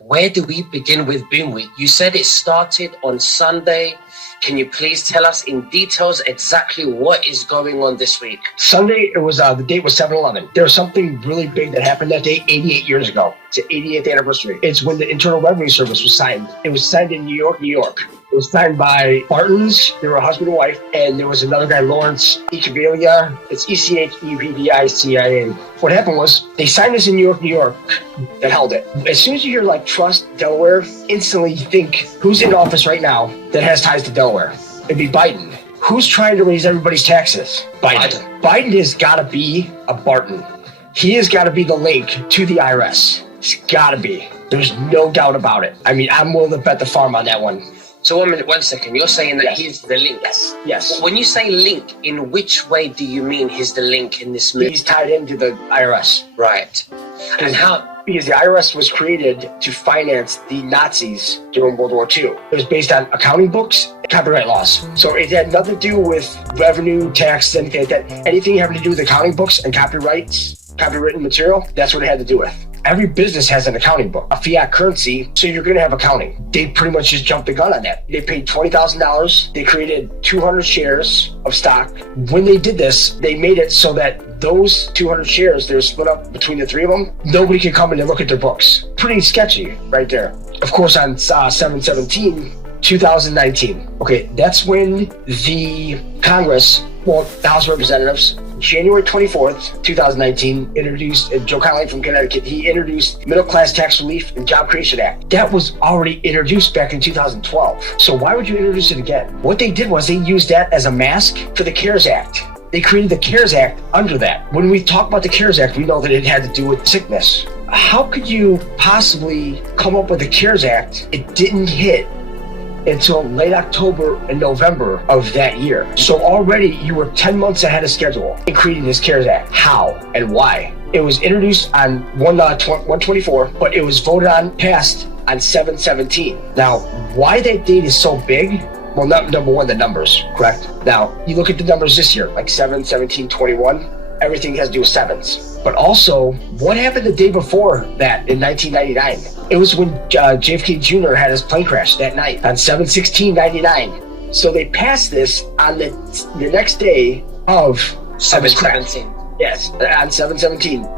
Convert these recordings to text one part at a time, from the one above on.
Where do we begin with Boom Week? You said it started on Sunday. Can you please tell us in details exactly what is going on this week? Sunday, it was the date was 7/11. There was something really big that happened that day 88 years ago. It's the 88th anniversary. It's when the Internal Revenue Service was signed. It was signed in New York, New York. It was signed by Bartons. They were a husband and wife, and there was another guy, Lawrence Echevilla. It's Echevdicia. What happened was they signed this in New York, New York, that held it. As soon as you hear like Trust Delaware, instantly you think, who's in office right now that has ties to Delaware? It'd be Biden. Who's trying to raise everybody's taxes? Biden. Biden has got to be a Barton. He has got to be the link to the IRS. It's got to be. There's no doubt about it. I mean, I'm willing to bet the farm on that one. So 1 second. You're saying that he's the link? Yes. When you say link, in which way do you mean he's the link in this movie? He's tied into the IRS. Right. And how? Because the IRS was created to finance the Nazis during World War II. It was based on accounting books and copyright laws. So it had nothing to do with revenue, tax, anything like that. Anything having to do with accounting books and copywritten material, that's what it had to do with. Every business has an accounting book, a fiat currency, so you're going to have accounting. They pretty much just jumped the gun on that. They paid $20,000. They created 200 shares of stock. When they did this, they made it so that those 200 shares, they're split up between the three of them. Nobody can come in and look at their books. Pretty sketchy right there. Of course, on 7/17/2019. Okay, that's when the Congress, the House of Representatives, January 24th, 2019, introduced, Joe Connolly from Connecticut, he introduced Middle Class Tax Relief and Job Creation Act. That was already introduced back in 2012. So why would you introduce it again? What they did was they used that as a mask for the CARES Act. They created the CARES Act under that. When we talk about the CARES Act, we know that it had to do with sickness. How could you possibly come up with the CARES Act? It didn't hit until late October and November of that year. So already you were 10 months ahead of schedule in creating this CARES Act. How and why? It was introduced on 1/1/24, but it was voted on, passed on 7/17. Now, why that date is so big? Well, number one, the numbers, correct? Now, you look at the numbers this year, like 7/17/21, everything has to do with sevens. But also, what happened the day before that in 1999? It was when JFK Jr. had his plane crash that night on 7/16/99. So they passed this on the next day of 7/17. Yes, on 7/17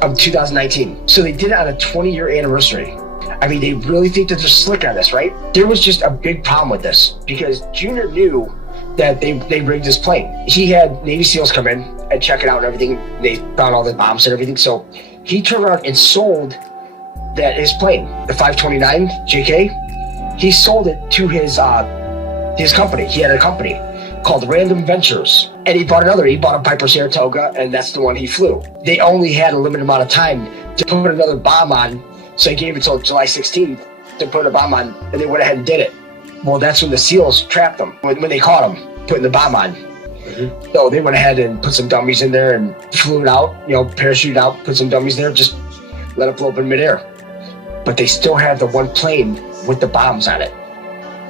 of 2019. So they did it on a 20-year anniversary. I mean, they really think that they're slick on this, right? There was just a big problem with this because Jr. knew that they rigged his plane. He had Navy SEALs come in and check it out and everything. They found all the bombs and everything. So he turned around and sold his plane, the 529 JK. He sold it to his company. He had a company called Random Ventures. And he bought another. He bought a Piper Saratoga, and that's the one he flew. They only had a limited amount of time to put another bomb on. So they gave it till July 16th to put a bomb on, and they went ahead and did it. Well, that's when the SEALs trapped them, when they caught them putting the bomb on. Mm-hmm. So they went ahead and put some dummies in there and flew it out, parachuted out, put some dummies there, just let it blow up in midair. But they still have the one plane with the bombs on it,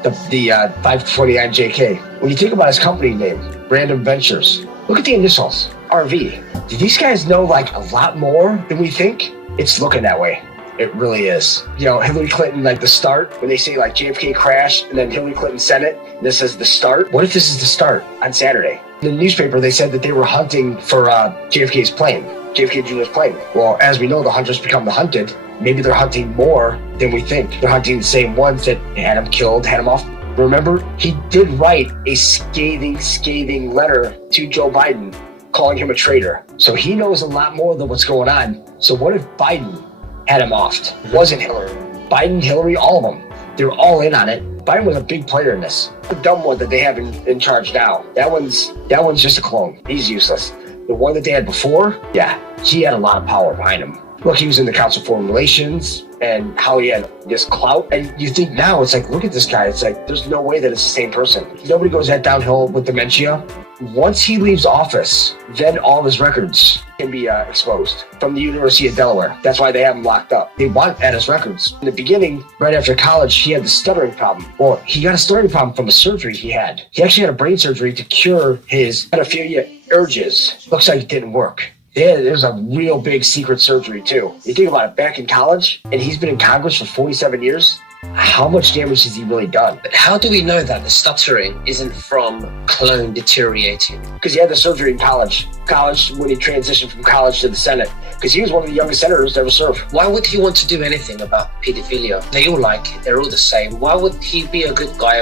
the 529 JK. When you think about his company name, Random Ventures, look at the initials, RV. Do these guys know like a lot more than we think? It's looking that way. It really is. Hillary Clinton, like the start, when they say like JFK crashed and then Hillary Clinton sent it, and this is the start. What if this is the start on Saturday? In the newspaper, they said that they were hunting for JFK's plane, JFK Jr.'s plane. Well, as we know, the hunters become the hunted. Maybe they're hunting more than we think. They're hunting the same ones that had him killed, had him off. Remember, he did write a scathing letter to Joe Biden calling him a traitor. So he knows a lot more than what's going on. So what if Biden had him offed? It wasn't Hillary. Biden, Hillary, all of them. They were all in on it. Biden was a big player in this. The dumb one that they have in charge now, that one's just a clone. He's useless. The one that they had before, yeah, he had a lot of power behind him. Look, he was in the Council of Foreign Relations and how he had this clout. And you think now, it's like, look at this guy. It's like, there's no way that it's the same person. Nobody goes that downhill with dementia. Once he leaves office, then all his records can be exposed from the University of Delaware. That's why they have him locked up. They want at his records. In the beginning, right after college, he had the stuttering problem. Well, he got a stuttering problem from a surgery he had. He actually had a brain surgery to cure his pedophilia urges. Looks like it didn't work. Yeah, there's a real big secret surgery too. You think about it, back in college, and he's been in Congress for 47 years. How much damage has he really done? But how do we know that the stuttering isn't from clone deteriorating? Because he had the surgery in college. When he transitioned from college to the Senate. Because he was one of the youngest senators to ever serve. Why would he want to do anything about pedophilia? They all like it. They're all the same. Why would he be a good guy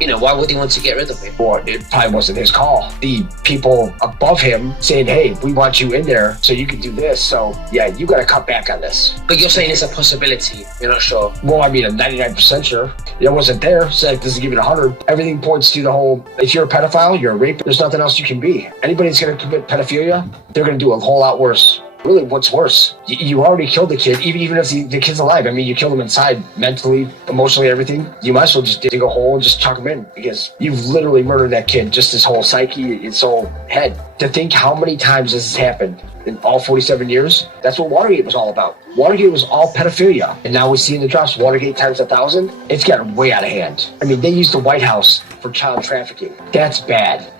and why would he want to get rid of it? Well, it probably wasn't his call. The people above him saying, hey, we want you in there so you can do this. So, yeah, you got to cut back on this. But you're saying it's a possibility. You're not sure. Well, I mean, I'm 99% sure. It wasn't there, so it doesn't give it 100. Everything points to the whole, if you're a pedophile, you're a rapist, there's nothing else you can be. Anybody that's going to commit pedophilia, they're going to do a whole lot worse. Really, what's worse? You already killed the kid, even if the kid's alive. I mean, you killed him inside, mentally, emotionally, everything. You might as well just dig a hole and just chuck him in, because you've literally murdered that kid, just his whole psyche, his whole head. To think how many times this has happened in all 47 years, that's what Watergate was all about. Watergate was all pedophilia. And now we see in the drops, Watergate times 1,000. It's gotten way out of hand. I mean, they used the White House for child trafficking. That's bad.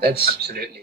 That's... Absolutely.